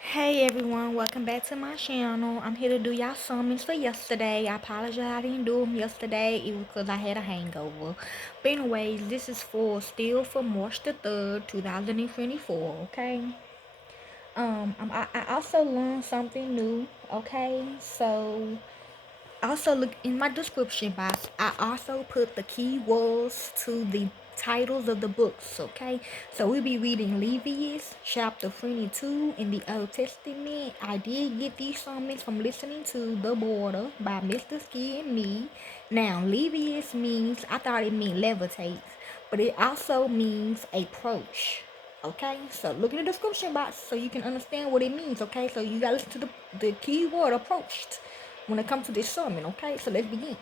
Hey everyone, welcome back to my channel. I'm here to do y'all summons for yesterday. I apologize I didn't do them yesterday. It was because I had a hangover. But anyways, this is still for March the 3rd, 2024, okay? I also learned something new, okay? So also look in my description box. I also put the keywords to the titles of the books, okay? So we'll be reading Leviticus chapter 22 in the Old Testament. I did get these sermons from listening to The Border by Mr. Ski and me. Now Leviticus means, I thought it meant levitate, but it also means approach. Okay, so look in the description box so you can understand what it means. Okay, so you gotta listen to the keyword approached when it comes to this sermon. Okay, so let's begin.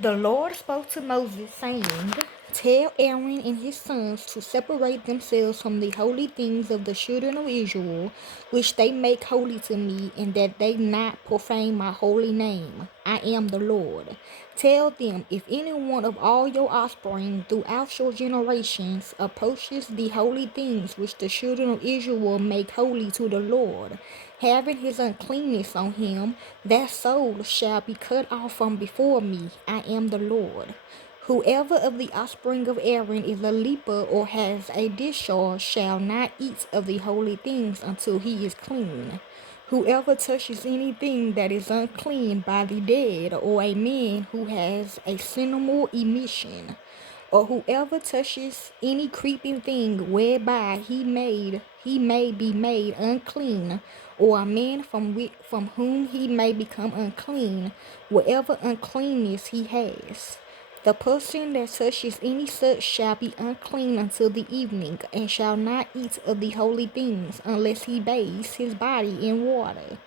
The Lord spoke to Moses, saying, Tell Aaron and his sons to separate themselves from the holy things of the children of Israel, which they make holy to me, and that they not profane my holy name. I am the Lord. Tell them, if any one of all your offspring throughout your generations approaches the holy things which the children of Israel make holy to the Lord, having his uncleanness on him, that soul shall be cut off from before me. I am the Lord. Whoever of the offspring of Aaron is a leper or has a discharge shall not eat of the holy things until he is clean. Whoever touches anything that is unclean by the dead, or a man who has a seminal emission, or whoever touches any creeping thing whereby he may be made unclean, or a man from whom he may become unclean, whatever uncleanness he has. The person that touches any such shall be unclean until the evening, and shall not eat of the holy things, unless he bathes his body in water.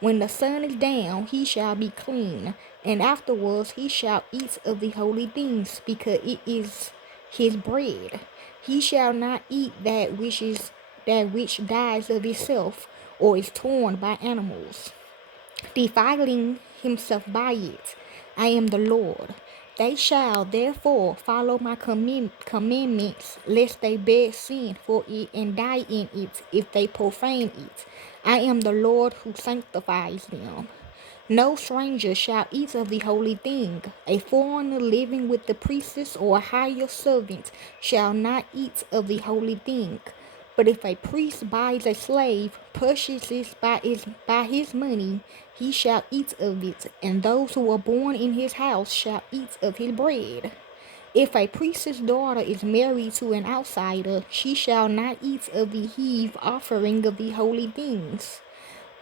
When the sun is down, he shall be clean, and afterwards he shall eat of the holy things, because it is his bread. He shall not eat that which dies of itself, or is torn by animals, defiling himself by it. I am the Lord. They shall therefore follow my commandments, lest they bear sin for it and die in it, if they profane it. I am the Lord who sanctifies them. No stranger shall eat of the holy thing. A foreigner living with the priests or a hired servant shall not eat of the holy thing. But if a priest buys a slave, purchases by his money, he shall eat of it, and those who are born in his house shall eat of his bread. If a priest's daughter is married to an outsider, she shall not eat of the heave offering of the holy things.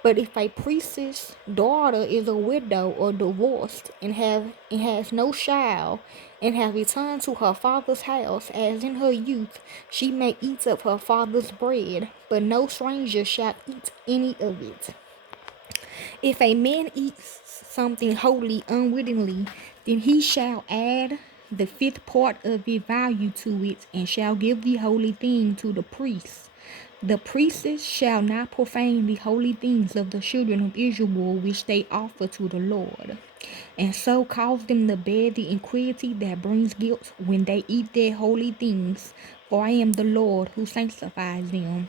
But if a priest's daughter is a widow or divorced and has no child, and has returned to her father's house as in her youth, she may eat of her father's bread, but no stranger shall eat any of it. If a man eats something holy unwittingly, then he shall add the fifth part of its value to it, and shall give the holy thing to the priest. The priests shall not profane the holy things of the children of Israel which they offer to the Lord, and so cause them to bear the iniquity that brings guilt when they eat their holy things, for I am the Lord who sanctifies them.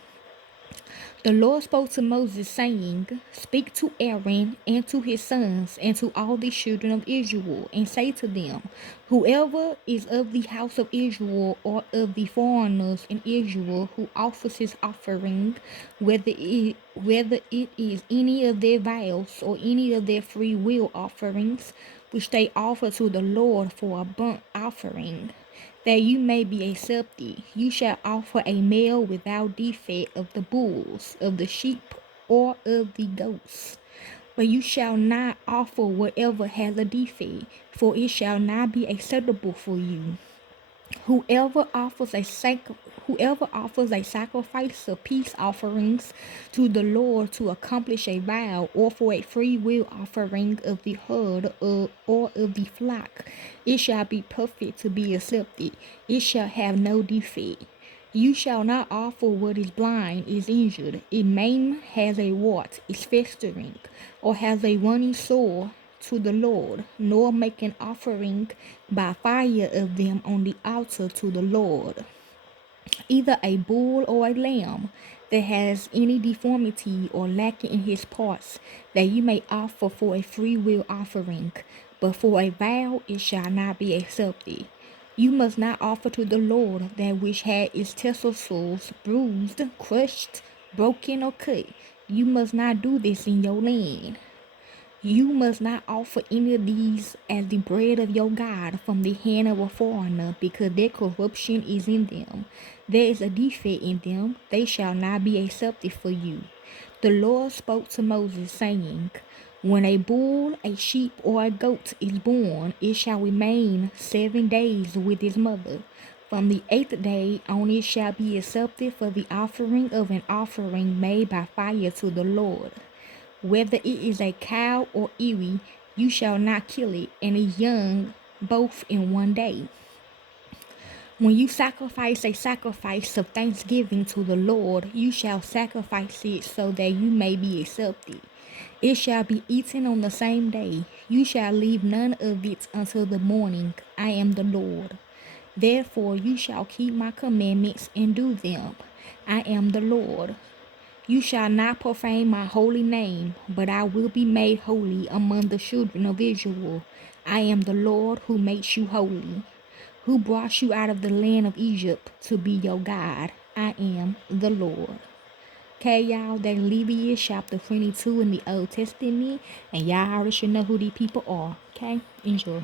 The Lord spoke to Moses, saying, Speak to Aaron and to his sons and to all the children of Israel, and say to them, Whoever is of the house of Israel or of the foreigners in Israel who offers his offering, whether it is any of their vows or any of their free will offerings, which they offer to the Lord for a burnt offering, that you may be accepted, you shall offer a male without defect of the bulls, of the sheep, or of the goats. But you shall not offer whatever has a defect, for it shall not be acceptable for you. Whoever offers a sacrifice of peace offerings to the Lord to accomplish a vow, or for a free will offering of the herd or of the flock, it shall be perfect to be accepted. It shall have no defect. You shall not offer what is blind, is injured, is maimed, has a wart, is festering, or has a running sore to the Lord, nor make an offering by fire of them on the altar to the Lord, either a bull or a lamb, that has any deformity or lacking in his parts, that you may offer for a free will offering, but for a vow it shall not be accepted. You must not offer to the Lord that which had its tassels bruised, crushed, broken, or cut. You must not do this in your land. You must not offer any of these as the bread of your God from the hand of a foreigner, because their corruption is in them. There is a defect in them. They shall not be accepted for you. The Lord spoke to Moses, saying, when a bull, a sheep, or a goat is born, it shall remain 7 days with its mother. From the 8th day on it shall be accepted for the offering of an offering made by fire to the Lord. Whether it is a cow or ewe, you shall not kill it, and its young both in one day. When you sacrifice a sacrifice of thanksgiving to the Lord, you shall sacrifice it so that you may be accepted. It shall be eaten on the same day. You shall leave none of it until the morning. I am the Lord. Therefore you shall keep my commandments and do them. I am the Lord. You shall not profane my holy name, but I will be made holy among the children of Israel. I am the Lord who makes you holy, who brought you out of the land of Egypt to be your God. I am the Lord. Okay, y'all, that's Leviticus chapter 22 in the Old Testament, and y'all already should know who these people are. Okay, enjoy.